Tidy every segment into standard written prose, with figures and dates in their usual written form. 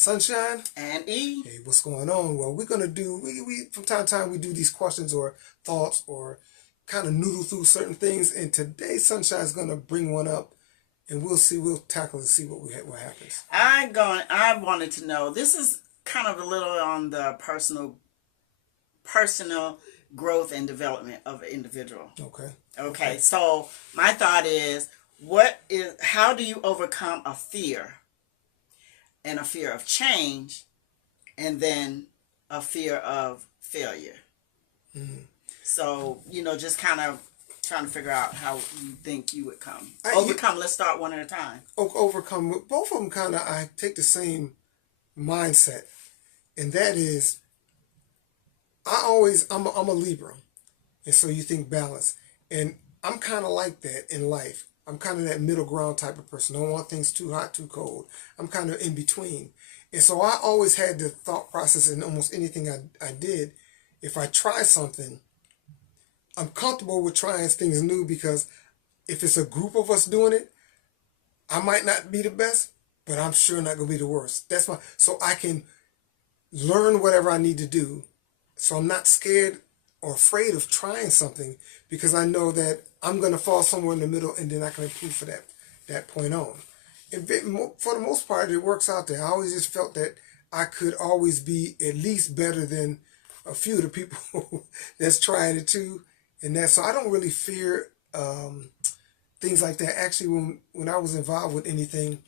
Sunshine and E. Hey, what's going on? Well, we're gonna do we from time to time we do these questions or thoughts or kind of noodle through certain things. And today, Sunshine's gonna bring one up, and we'll tackle it and see what happens. I wanted to know. This is kind of a little on the personal growth and development of an individual. Okay. So my thought is, how do you overcome a fear, and a fear of change, and then a fear of failure? Mm-hmm. So, just kind of trying to figure out how you think you would overcome. Let's start one at a time. Overcome. Both of them I take the same mindset, and that is, I'm a Libra, and so you think balance, and I'm kind of like that in life. I'm kind of that middle ground type of person. I don't want things too hot, too cold. I'm kind of in between. And so I always had the thought process in almost anything I did. If I try something, I'm comfortable with trying things new, because if it's a group of us doing it, I might not be the best, but I'm sure not going to be the worst. So I can learn whatever I need to do. So I'm not scared or afraid of trying something, because I know that I'm going to fall somewhere in the middle, and then I can improve for that point on. And for the most part, it works out there. I always just felt that I could always be at least better than a few of the people that's trying it too. So I don't really fear things like that. Actually, when I was involved with anything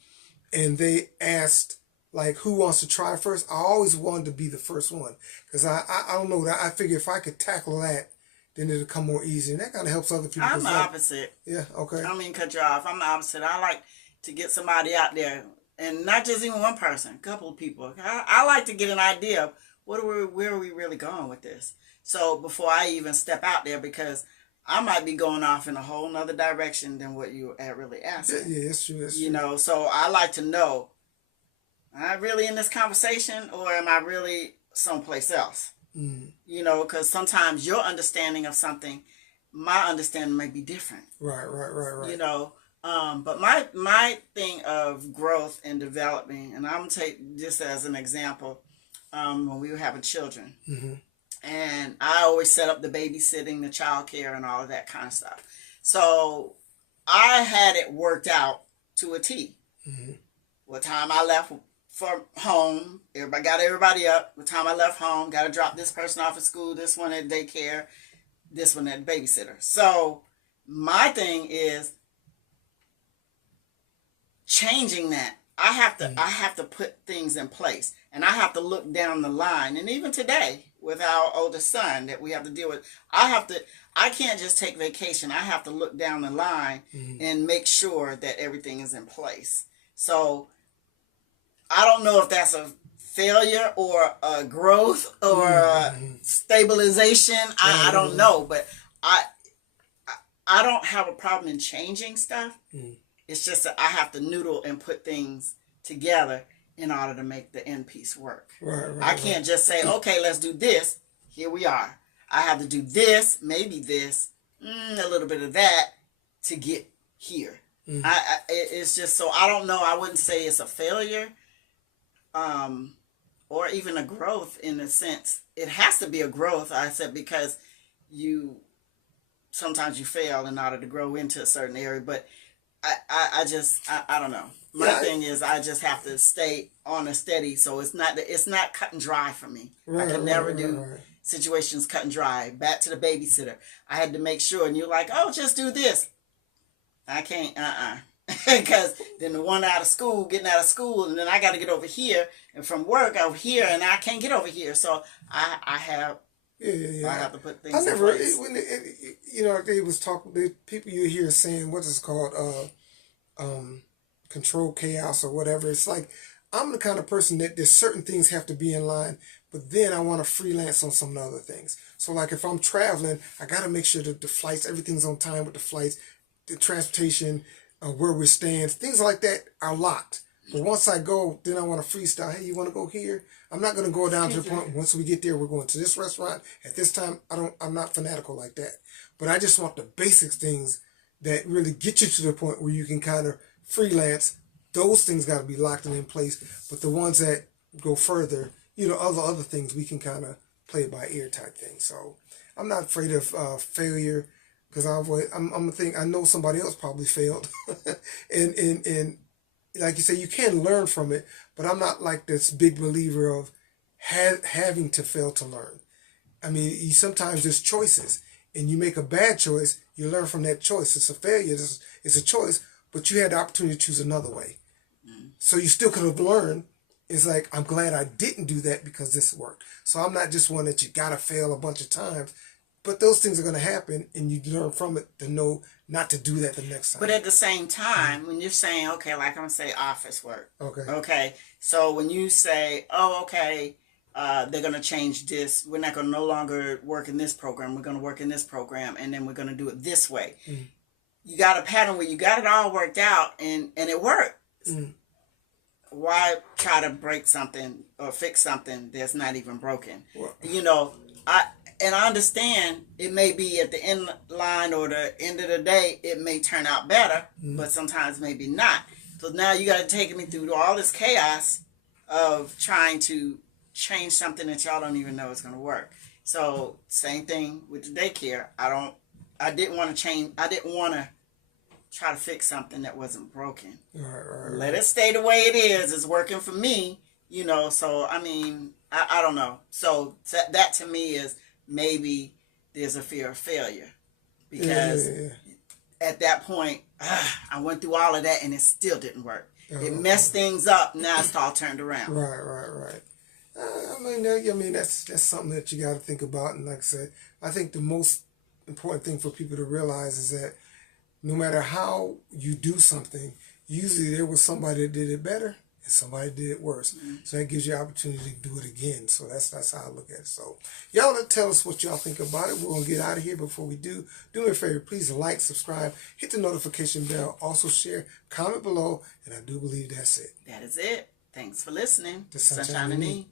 and they asked, like, who wants to try first, I always wanted to be the first one, because I don't know, that I figure if I could tackle that, then it'll come more easy, and that kind of helps other people. I'm the opposite. Yeah, okay. I mean, cut you off. I'm the opposite. I like to get somebody out there, and not just even one person, a couple of people. I like to get an idea of where are we really going with this. So before I even step out there, because I might be going off in a whole nother direction than what you are really asking. Yeah, that's true. That's true. So I like to know, am I really in this conversation, or am I really someplace else? Because sometimes your understanding of something, my understanding may be different. Right. But my thing of growth and development, and I'm going to take this as an example, when we were having children. Mm-hmm. And I always set up the babysitting, the child care, and all of that kind of stuff. So I had it worked out to a T. Mm-hmm. What time I left from home, got everybody up. What time I left home, got to drop this person off at school, this one at daycare, this one at babysitter. So my thing is changing that. I have to put things in place, and I have to look down the line. And even today, with our oldest son that we have to deal with, I can't just take vacation. I have to look down the line and make sure that everything is in place. So I don't know if that's a failure or a growth or a stabilization. I don't know, but I don't have a problem in changing stuff. It's just that I have to noodle and put things together in order to make the end piece work. I can't just say, okay, let's do this. Here we are. I have to do this, maybe this, a little bit of that to get here. It's just, so I don't know. I wouldn't say it's a failure, or even a growth in a sense. It has to be a growth, I said, because sometimes you fail in order to grow into a certain area. But I don't know. My thing is, I just have to stay on a steady, so it's not cut and dry for me. I can never do situations cut and dry. Back to the babysitter, I had to make sure, and you're like, oh, just do this. I can't, because then the one getting out of school, and then I got to get over here, and from work over here, and I can't get over here. So I have to put things in place. They was talking, the people you hear saying, what is it called, control chaos or whatever. It's like, I'm the kind of person that there's certain things have to be in line, but then I want to freelance on some other things. So like if I'm traveling, I got to make sure that the flights, everything's on time with the flights, the transportation, where we're staying, things like that are locked. But once I go, then I want to freestyle. Hey, you want to go here? I'm not going to go down to the point, once we get there, we're going to this restaurant at this time. I'm not fanatical like that. But I just want the basic things that really get you to the point where you can kind of freelance. Those things got to be locked and in place. But the ones that go further, other things we can kind of play it by ear type thing. So I'm not afraid of failure, because I'm a thing. I know somebody else probably failed, and like you say, you can learn from it. But I'm not like this big believer of having to fail to learn. I mean, sometimes there's choices, and you make a bad choice, you learn from that choice. It's a failure, it's a choice, but you had the opportunity to choose another way. So you still could have learned. It's like, I'm glad I didn't do that because this worked. So I'm not just one that you got to fail a bunch of times, but those things are going to happen, and you learn from it to know not to do that the next time. But at the same time, when you're saying, okay, like I'm going to say office work. Okay. Okay. So when you say, oh, okay, they're going to change this. We're not going to no longer work in this program. We're going to work in this program, and then we're going to do it this way. Mm. You got a pattern where you got it all worked out, and it worked. Mm. Why try to break something or fix something that's not even broken? Well, I understand it may be at the end line or the end of the day, it may turn out better, but sometimes maybe not. So now you got to take me through all this chaos of trying to change something that y'all don't even know is going to work. So same thing with the daycare. I didn't want to change. I didn't want to try to fix something that wasn't broken. Right. Let it stay the way it is. It's working for me, so I mean, I don't know. So that to me is maybe there's a fear of failure, because at that point, I went through all of that and it still didn't work. It messed things up. Now it's all turned around. Right. I mean, that's something that you got to think about. And like I said, I think the most important thing for people to realize is that no matter how you do something, usually there was somebody that did it better and somebody did it worse. Mm-hmm. So that gives you an opportunity to do it again. So that's how I look at it. So y'all tell us what y'all think about it. We're going to get out of here. Before we do me a favor, please like, subscribe, hit the notification bell, also share, comment below, and I do believe that's it. That is it. Thanks for listening. To Sunshine and Me.